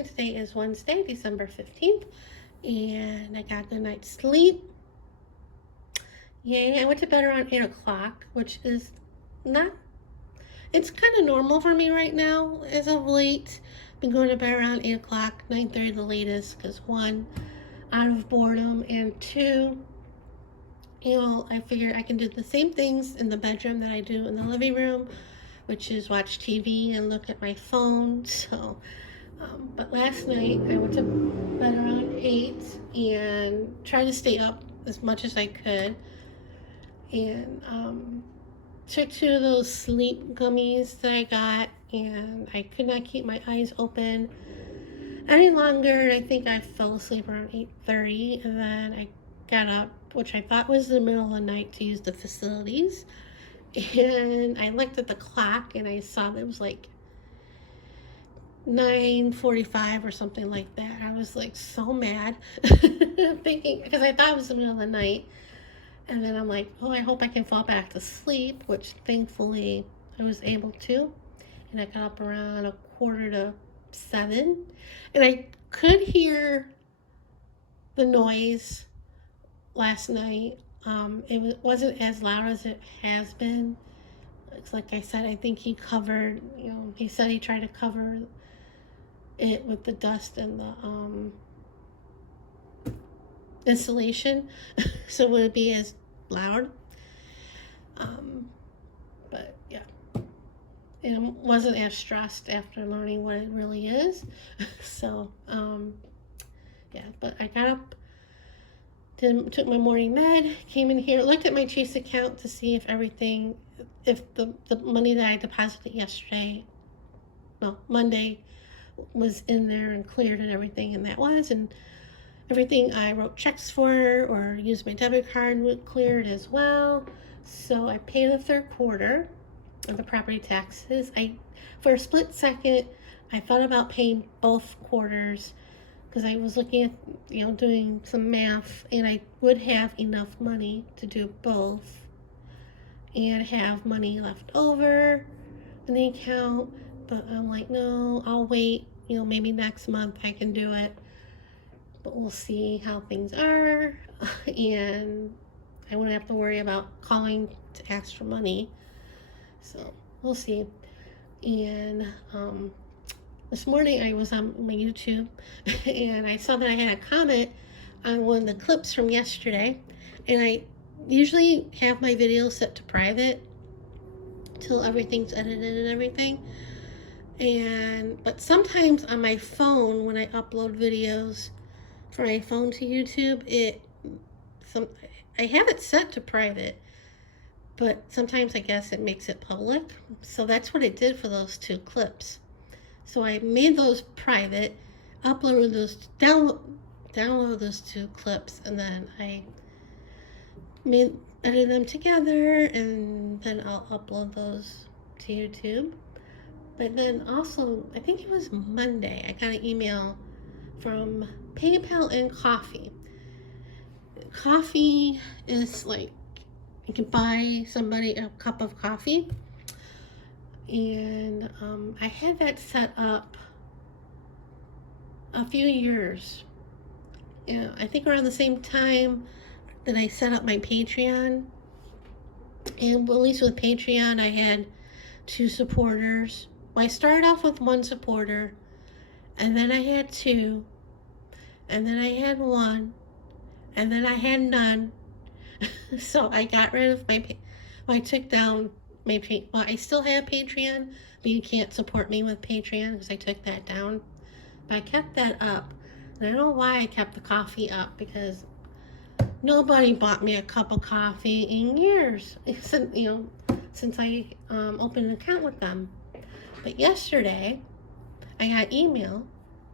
morning. Today is Wednesday, December 15th, and I got a good night's sleep. Yay, I went to bed around 8 o'clock, which is not, it's kind of normal for me right now as of late. Been going to bed around 8 o'clock, 9:30 the latest, because one, out of boredom, and two, I figure I can do the same things in the bedroom that I do in the living room, which is watch TV and look at my phone. But last night I went to bed around 8 and tried to stay up as much as I could. And took 2 of those sleep gummies that I got, and I could not keep my eyes open any longer. I think I fell asleep around 8:30, and then I got up, which I thought was the middle of the night, to use the facilities. And I looked at the clock and I saw that it was like 9:45 or something like that. I was like so mad thinking, because I thought it was the middle of the night. And then I'm like, oh, I hope I can fall back to sleep, which thankfully I was able to. And I got up around 6:45. And I could hear the noise last night. It wasn't as loud as it has been. It's like I said, I think he covered, he said he tried to cover it with the dust and the insulation so it wouldn't be as loud. But yeah, and I wasn't as stressed after learning what it really is. So yeah, but I got up, took my morning med, came in here, looked at my Chase account to see if everything, if the money that I deposited yesterday, Monday, was in there and cleared and everything, and that was, and everything I wrote checks for or used my debit card cleared as well. So I paid the third quarter of the property taxes. For a split second, I thought about paying both quarters, because I was looking at, doing some math, and I would have enough money to do both and have money left over in the account. But I'm like, no, I'll wait, maybe next month I can do it. But we'll see how things are. And I wouldn't have to worry about calling to ask for money. So we'll see. And this morning I was on my YouTube and I saw that I had a comment on one of the clips from yesterday. And I usually have my videos set to private till everything's edited and everything. But sometimes on my phone, when I upload videos from my phone to YouTube, I have it set to private, but sometimes I guess it makes it public. So that's what I did for those 2 clips. So I made those private, uploaded those, download those 2 clips, and then I edited them together, and then I'll upload those to YouTube. But then also, I think it was Monday, I got an email from PayPal and coffee. Coffee is like, you can buy somebody a cup of coffee. And I had that set up a few years. I think around the same time that I set up my Patreon. And at least with Patreon, I had 2 supporters. Well, I started off with 1 supporter, and then I had 2, and then I had 1, and then I had none. So I got rid of I took down my I still have Patreon, but you can't support me with Patreon because I took that down. But I kept that up, and I don't know why I kept the coffee up, because nobody bought me a cup of coffee in years, since I opened an account with them. But yesterday, I got email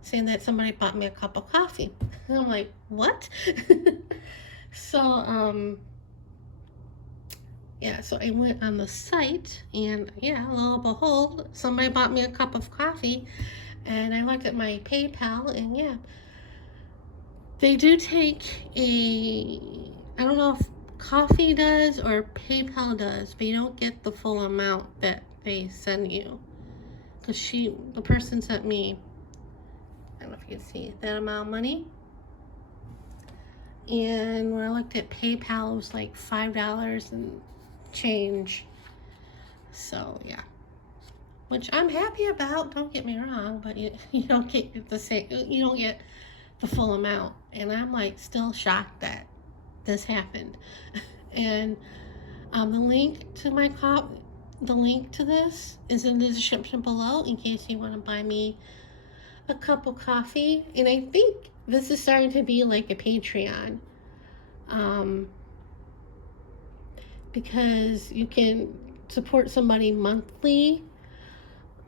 saying that somebody bought me a cup of coffee. And I'm like, what? So, yeah, so I went on the site, and yeah, lo and behold, somebody bought me a cup of coffee. And I looked at my PayPal, and yeah, they do take I don't know if coffee does or PayPal does, but you don't get the full amount that they send you. Because the person sent me, I you can see that amount of money. And when I looked at PayPal, it was like $5 and change. So yeah, which I'm happy about. Don't get me wrong, but you don't get the same. You don't get the full amount, and I'm like still shocked that this happened. And the link to the link to this is in the description below in case you want to buy me a cup of coffee. And I think this is starting to be like a Patreon, because you can support somebody monthly,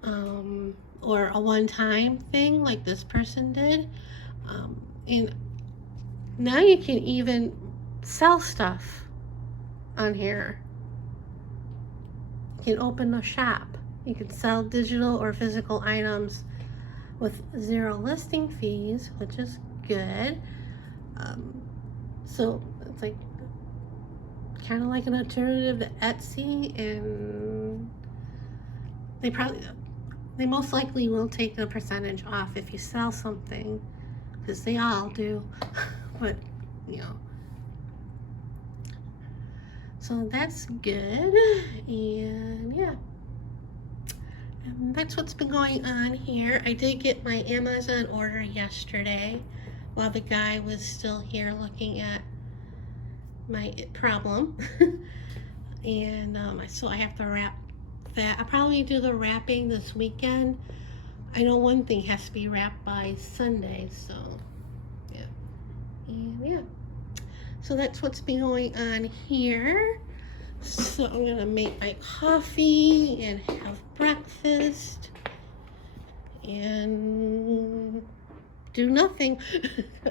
or a one-time thing like this person did, and now you can even sell stuff on here. You can open a shop. You can sell digital or physical items with 0 listing fees, which is good. So it's like kind of like an alternative to Etsy, and they most likely will take a percentage off if you sell something, because they all do. But you know, so that's good. And yeah, and that's what's been going on here. I did get my Amazon order yesterday while the guy was still here looking at my problem. And so I have to wrap that. I'll probably do the wrapping this weekend. I know one thing has to be wrapped by Sunday, so yeah. And yeah, so that's what's been going on here. So I'm gonna make my coffee and have breakfast and do nothing.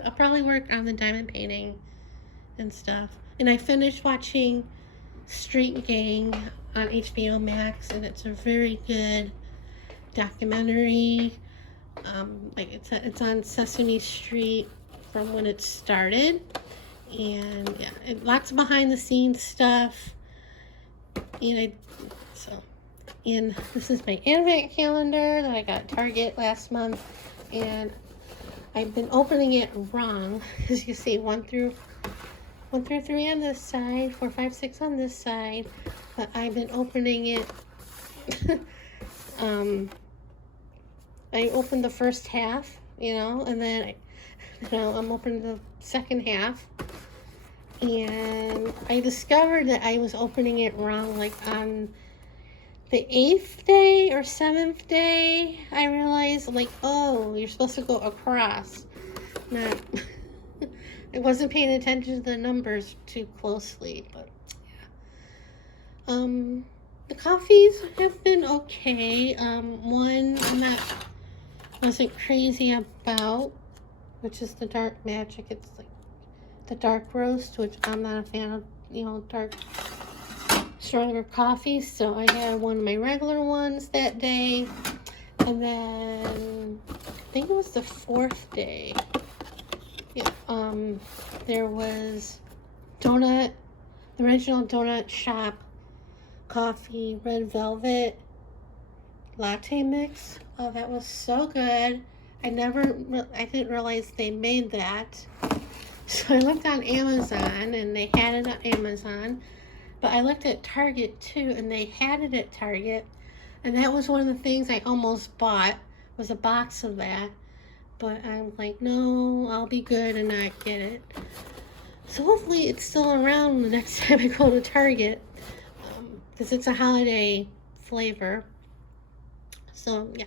I'll probably work on the diamond painting and stuff. And I finished watching Street Gang on HBO Max, and it's a very good documentary. Like it's on Sesame Street from when it started, and yeah, lots of behind the scenes stuff. And and this is my advent calendar that I got at Target last month, and I've been opening it wrong, as you see, 1 through 3 on this side, 4, 5, 6 on this side, but I've been opening it. I opened the first half, and then I'm opening the second half, and I discovered that I was opening it wrong, like on the 8th day or 7th day. I realized, like, oh, you're supposed to go across, not. I wasn't paying attention to the numbers too closely, but yeah. The coffees have been okay. One wasn't crazy about, which is the Dark Magic. It's like the dark roast, which I'm not a fan of, dark, stronger coffees. So I had one of my regular ones that day, and then I think it was the 4th day. Yeah, there was the original donut shop coffee, red velvet latte mix. Oh, that was so good. I didn't realize they made that. So I looked on Amazon, and they had it on Amazon. But I looked at Target too, and they had it at Target. And that was one of the things I almost bought, was a box of that. But I'm like, no, I'll be good and not get it. So hopefully it's still around the next time I go to Target, because it's a holiday flavor. So yeah.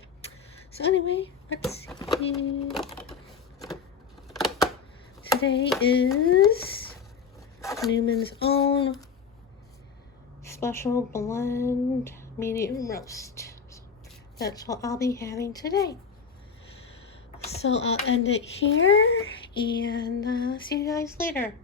So anyway, let's see. Today is Newman's Own Special Blend Medium Roast. So that's what I'll be having today. So I'll end it here, and see you guys later.